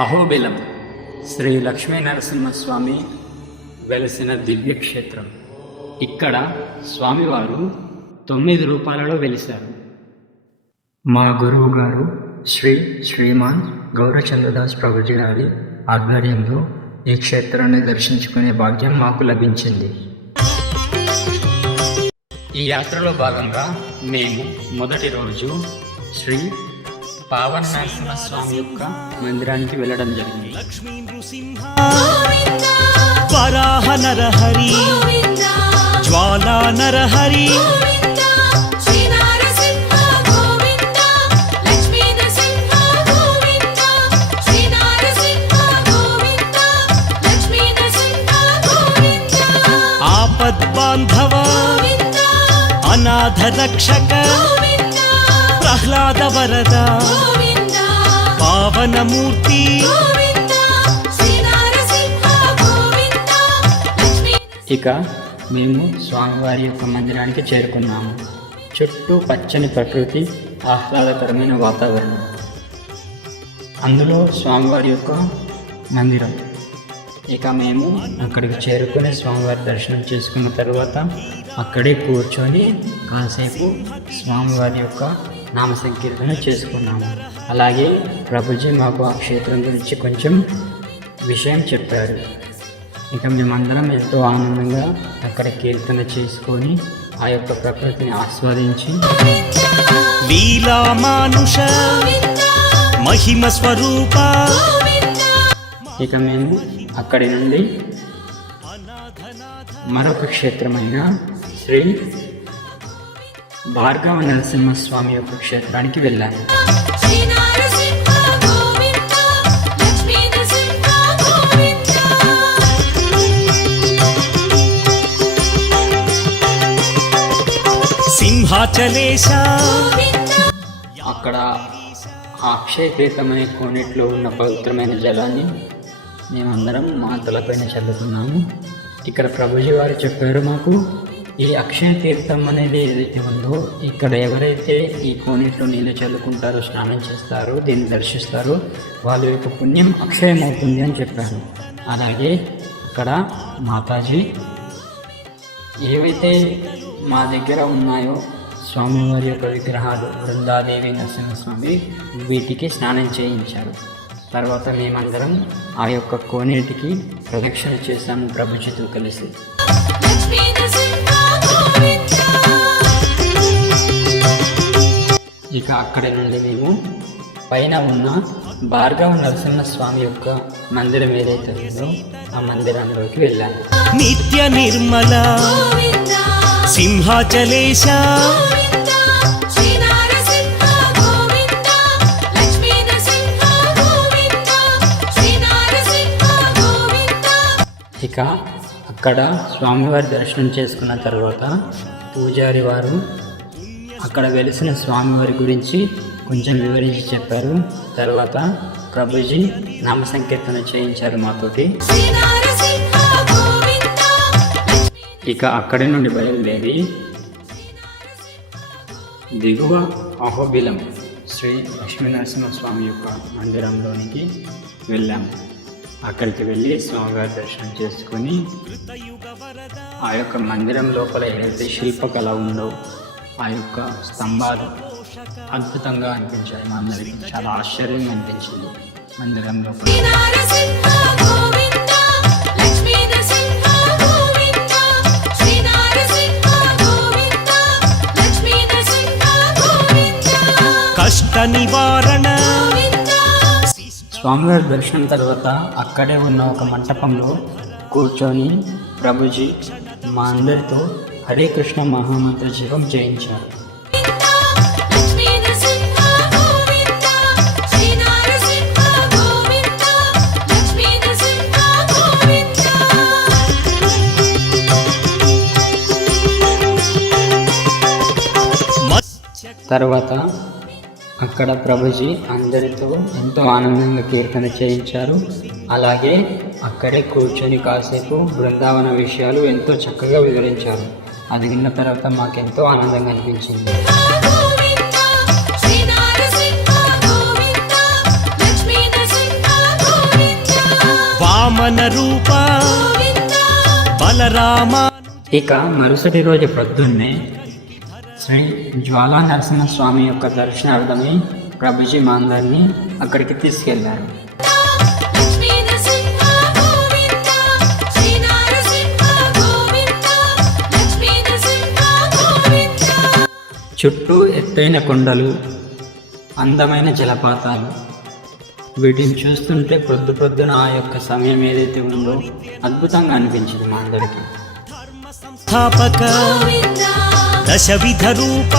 అహోబిలం శ్రీ లక్ష్మీ నరసింహస్వామి వెలసిన దివ్యక్షేత్రం. ఇక్కడ స్వామివారు 9 రూపాలలో వెలిశారు. మా గురువు గారు శ్రీమాన్ గౌరచంద్రదాస్ ప్రభుజీ గారి ఆధ్వర్యంలో ఈ క్షేత్రాన్ని దర్శించుకునే భాగ్యం మాకు లభించింది. ఈ యాత్రలో భాగంగా మేము మొదటి రోజు శ్రీ పావన నరసింహస్వామి యొక్క మందిరానికి వెళ్ళడం జరిగింది. వరాహ నరహరి, జ్వాలా నరహరి, ఆపద్బాంధవ, అనాథ రక్షక, ప్రహ్లాద వరద, పావనమూర్తి. ఇక మేము స్వామివారి యొక్క మందిరానికి చేరుకున్నాము. చుట్టూ పచ్చని ప్రకృతి, ఆహ్లాదకరమైన వాతావరణం, అందులో స్వామివారి యొక్క మందిరం. ఇక మేము అక్కడికి చేరుకుని స్వామివారి దర్శనం చేసుకున్న తర్వాత అక్కడే కూర్చొని కాసేపు స్వామివారి యొక్క నామ సంకీర్తన చేసుకున్నాము. అలాగే ప్రభుజీ మాకు ఆ క్షేత్రం గురించి కొంచెం విషయం చెప్పారు. ఇక మేమందరం ఎంతో ఆనందంగా అక్కడ కీర్తన చేసుకొని ఆ యొక్క ప్రకృతిని ఆస్వాదించి లీలామానుష మహిమ స్వరూప. ఇక మేము అక్కడి నుండి మరొక క్షేత్రమైన శ్రీ భార్గవ నరసింహస్వామి యొక్క క్షేత్రానికి వెళ్ళాము. సింహాచలేశ. అక్కడ అక్షయ తీర్థం అనే కోనేటిలో ఉన్న పవిత్రమైన జలాన్ని మేమందరం మా తలపైన చల్లుతున్నాము. ఇక్కడ ప్రభుజీ వారు చెప్పారు మాకు, ఈ అక్షయ తీర్థం అనేది ఏదైతే ఉందో ఇక్కడ ఎవరైతే ఈ కోనేటిలో నీళ్ళు చల్లుకుంటారో, స్నానం చేస్తారో, దీన్ని దర్శిస్తారో వాళ్ళ యొక్క పుణ్యం అక్షయం అవుతుంది అని చెప్పారు. అలాగే అక్కడ మాతాజీ ఏవైతే మా దగ్గర ఉన్నాయో స్వామివారి యొక్క విగ్రహాలు, బృందాదేవి, నరసింహస్వామి, వీటికి స్నానం చేయించారు. తర్వాత మేమందరం ఆ యొక్క కోనేటికి ప్రదక్షిణ చేశాము ప్రభుజీతో కలిసి. ఇక అక్కడి నుండి మేము పైన ఉన్న భార్గవ నరసింహస్వామి యొక్క మందిరం ఏదైతే ఉందో ఆ మందిరంలోకి వెళ్ళాము. నిత్య నిర్మల సింహాచలేశ. ఇక అక్కడ స్వామివారి దర్శనం చేసుకున్న తర్వాత పూజారి వారు అక్కడ వెలిసిన స్వామివారి గురించి కొంచెం వివరించి చెప్పారు. తర్వాత ప్రభుజీ నామ సంకీర్తన చేయించారు మాతోటి. ఇక అక్కడి నుండి బయలుదేరి దిగువ అహోబిలం శ్రీ లక్ష్మీ నరసింహస్వామి యొక్క మందిరంలోనికి వెళ్ళాము. అక్కడికి వెళ్ళి స్వామివారి దర్శనం చేసుకొని ఆ యొక్క మందిరం లోపల ఏదైతే శిల్పకళ ఉందో ఆ యొక్క స్తంభాలు అద్భుతంగా అనిపించాయి. మా అందరికి చాలా ఆశ్చర్యంగా అనిపించింది. మందిరం లోపల కష్ట నివారణ. స్వామివారి దర్శనం తర్వాత అక్కడే ఉన్న ఒక మంటపంలో కూర్చొని ప్రభుజీ మా అందరితో హరే కృష్ణ మహామంత్ర జపం చేయించారు. తర్వాత అక్కడ ప్రభుజీ అందరితో ఎంతో ఆనందంగా కీర్తన చేయించారు. అలాగే అక్కడే కూర్చొని కాసేపు బృందావన విషయాలు ఎంతో చక్కగా వివరించారు. అది విన్న తర్వాత మాకెంతో ఆనందంగా అనిపించింది. పావన రూప బలరామా. ఇక మరుసటి రోజు పొద్దున్నే శ్రీ జ్వాలా నరసింహస్వామి యొక్క దర్శనార్థమై ప్రభుజీ మా అందరినీ అక్కడికి తీసుకెళ్లారు. చుట్టూ ఎత్తైన కొండలు, అందమైన జలపాతాలు, వీటిని చూస్తుంటే పొద్దున ఆ యొక్క సమయం ఏదైతే ఉందో అద్భుతంగా అనిపించింది మా అందరికీ. స్థాపక దశవిధ రూప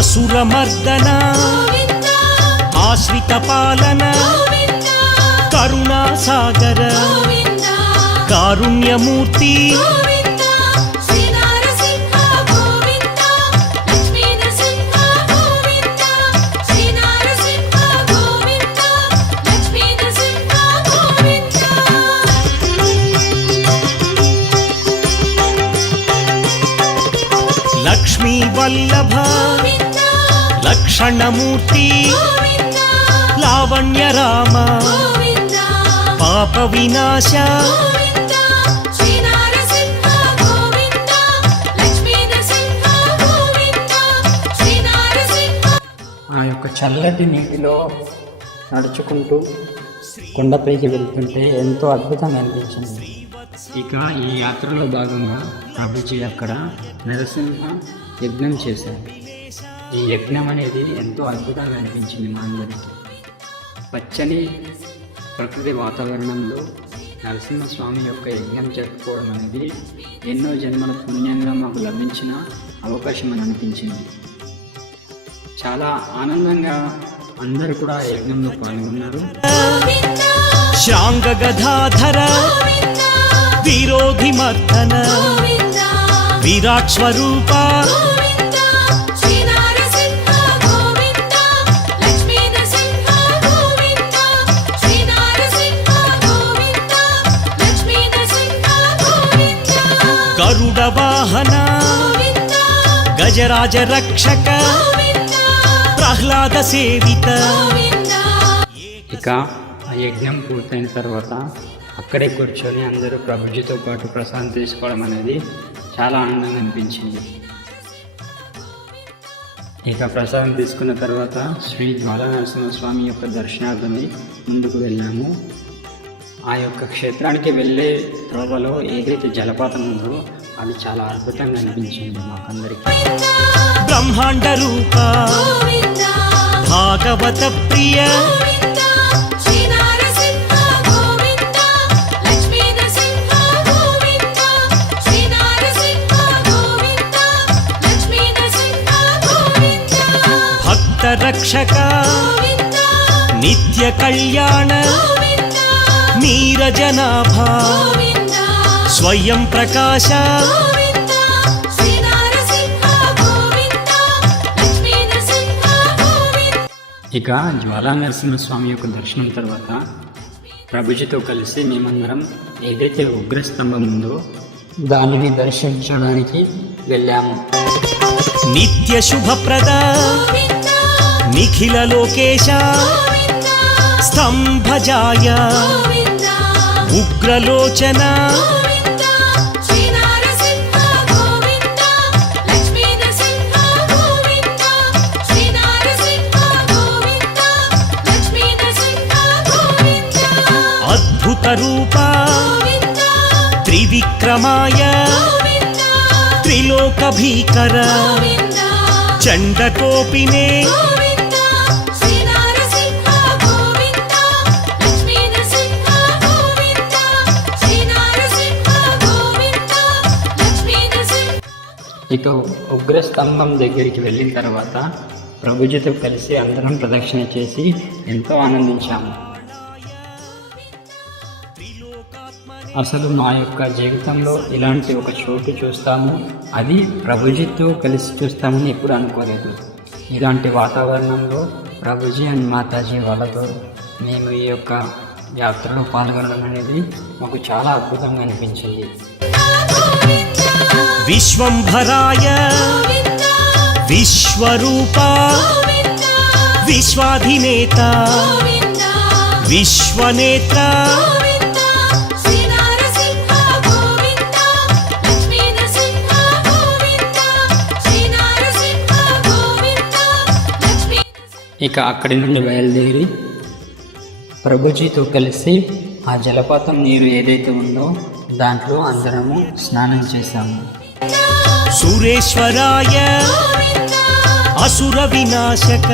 అసురమర్దన ఆశ్రిత పాలన కరుణా సాగర కారుణ్యమూర్తి లక్ష్మీ వల్లభ లక్షణమూర్తి లావణ్య రామ పాప వినాశ ఆ యొక్క చల్లటి నీటిలో నడుచుకుంటూ కొండపైకి వెళ్తుంటే ఎంతో అద్భుతంగా అనిపించింది. ఇక ఈ యాత్రలో భాగంగా ప్రభుజీ అక్కడ నరసింహ యజ్ఞం చేశారు. ఈ యజ్ఞం అనేది ఎంతో అద్భుతంగా అనిపించింది మా అందరికీ. పచ్చని ప్రకృతి వాతావరణంలో నరసింహస్వామి యొక్క యజ్ఞం జరుపుకోవడం అనేది ఎన్నో జన్మల పుణ్యంగా మాకు లభించిన అవకాశం అని అనిపించింది. చాలా ఆనందంగా అందరూ కూడా యజ్ఞంలో పాల్గొన్నారు. శాంగ గదాధర విరోధి మర్దన విరాట్ స్వరూప గరుడ వాహన గజరాజ రక్షక ప్రహ్లాద సేవిత. ఇక ఆ యజ్ఞం పూర్తయిన తర్వాత అక్కడే కూర్చొని అందరూ ప్రభుజీతో పాటు ప్రసాదం తీసుకోవడం అనేది చాలా ఆనందంగా అనిపించింది. ఇక ప్రసాదం తీసుకున్న తర్వాత శ్రీ జ్వాలా నరసింహస్వామి యొక్క దర్శనార్థమై ముందుకు వెళ్ళాము. ఆ యొక్క క్షేత్రానికి వెళ్ళే త్రోవలో ఏదైతే జలపాతం ఉందో అది చాలా అద్భుతంగా అనిపించింది మాకందరికీ. బ్రహ్మాండ రూప భాగవత ప్రియ భక్త రక్షక నిత్య కళ్యాణ నీరజనాభ స్వయం ప్రకాశ ఇక జ్వాలా నరసింహస్వామి యొక్క దర్శనం తర్వాత ప్రభుజీతో కలిసి మేమందరం ఏదైతే ఉగ్రస్తంభం ఉందో దానిని దర్శించడానికి వెళ్ళాము. నిత్య శుభప్రద నిఖిల లోకేశ స్తంభజాయ ఉగ్రలోచన అద్భుత రూప త్రివిక్రమాయ త్రిలోక భీకర చండకోపినే ఇక ఉగ్రస్తంభం దగ్గరికి వెళ్ళిన తర్వాత ప్రభుజీతో కలిసి అందరం ప్రదక్షిణ చేసి ఎంతో ఆనందించాము. అసలు మా యొక్క జీవితంలో ఇలాంటి ఒక చోటు చూస్తాము, అది ప్రభుజీతో కలిసి చూస్తామని ఎప్పుడు అనుకోలేదు. ఇలాంటి వాతావరణంలో ప్రభుజీ అండ్ మాతాజీ వాళ్ళతో మేము ఈ యొక్క యాత్రలో పాల్గొనడం అనేది మాకు చాలా అద్భుతంగా అనిపించింది. విశ్వంభరాయ విశ్వరూప విశ్వాధినేత విశ్వనేత్ర ఇక అక్కడి నుండి బయలుదేరి ప్రభుజీతో కలిసి ఆ జలపాతం నీరు ఏదైతే ఉందో దాంట్లో అందరము స్నానం చేశాము. సురేశ్వరాయ అసుర వినాశక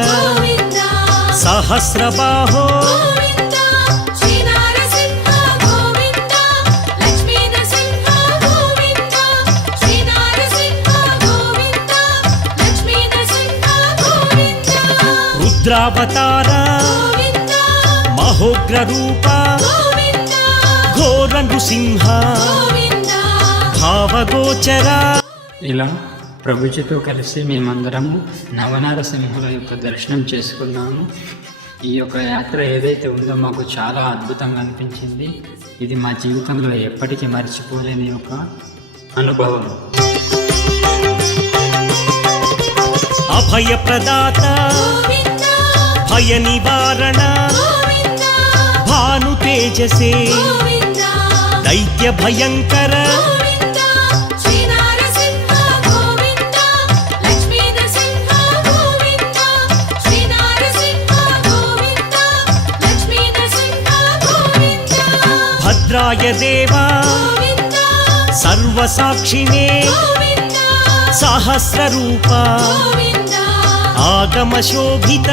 సహస్రబాహో రుద్రావతార మహోగ్ర రూప ఘోర నృసింహ భావగోచర. ఇలా ప్రభుజీతో కలిసి మేమందరము నవనారసింహుల యొక్క దర్శనం చేసుకున్నాము. ఈ యొక్క యాత్ర ఏదైతే ఉందో మాకు చాలా అద్భుతంగా అనిపించింది. ఇది మా జీవితంలో ఎప్పటికీ మర్చిపోలేని ఒక అనుభవం. అభయ ప్రదాత భయ నివారణ భాను తేజసే దైత్య భయంకర భద్రాయ దేవా సర్వసాక్షిణే సహస్రరూప ఆగమ శోభిత